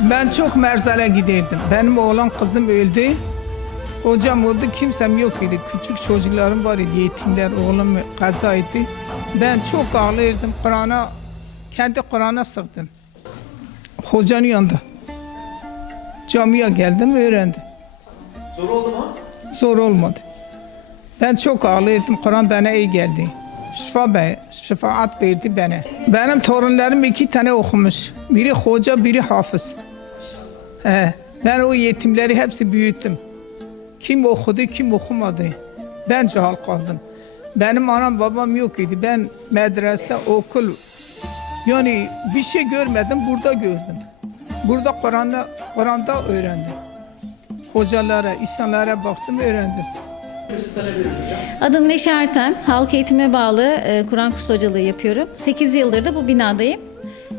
Ben çok merzale giderdim. Benim oğlan kızım öldü. Hocam oldu kimsem yok idi. Küçük çocuklarım var idi. Yetimler oğlum kaza etti. Ben çok ağlardım. Kur'an'a kendi Kur'an'a sıktım. Hocanın yanında. Camiye geldim öğrendim. Zor oldu mu? Zor olmadı. Ben çok ağlardım. Kur'an bana iyi geldi. Şifa be, şefaat verdi bana. Benim torunlarım iki tane okumuş. Biri hoca, biri hafız. He, ben o yetimleri hepsi büyüttüm. Kim okudu, kim okumadı. Ben cahil kaldım. Benim anam babam yok idi. Ben medrese, okul, yani bir şey görmedim, burada gördüm. Burada Kur'an'da Kur'an'da öğrendim. Hocalara, insanlara baktım, öğrendim. Adım Neşe Ertem. Halk eğitime bağlı e, Kur'an kursu hocalığı yapıyorum. 8 yıldır da bu binadayım.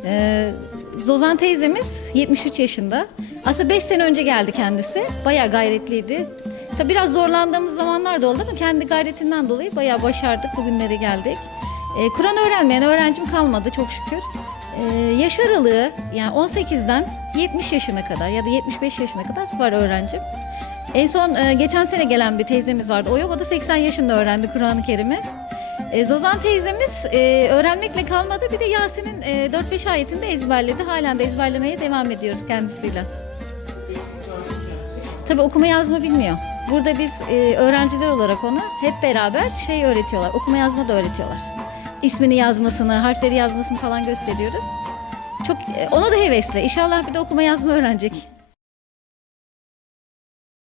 E, Zozan teyzemiz 73 yaşında. Aslında 5 sene önce geldi kendisi. Bayağı gayretliydi. Tabii biraz zorlandığımız zamanlar da oldu ama kendi gayretinden dolayı bayağı başardık. Bugünlere geldik. E, Kur'an öğrenmeyen öğrencim kalmadı çok şükür. E, yaş aralığı yani 18'den 70 yaşına kadar ya da 75 yaşına kadar var öğrencim. En son e, geçen sene gelen bir teyzemiz vardı. O yok. O da 80 yaşında öğrendi Kur'an-ı Kerim'i. E, Zozan teyzemiz e, öğrenmekle kalmadı. Bir de Yasin'in e, 4-5 ayetini de ezberledi. Halen de ezberlemeye devam ediyoruz kendisiyle. Tabii okuma yazma bilmiyor. Burada biz e, öğrenciler olarak ona hep beraber şey öğretiyorlar. Okuma yazma da öğretiyorlar. İsmini yazmasını, harfleri yazmasını falan gösteriyoruz. Çok e, ona da hevesli. İnşallah bir de okuma yazma öğrenecek.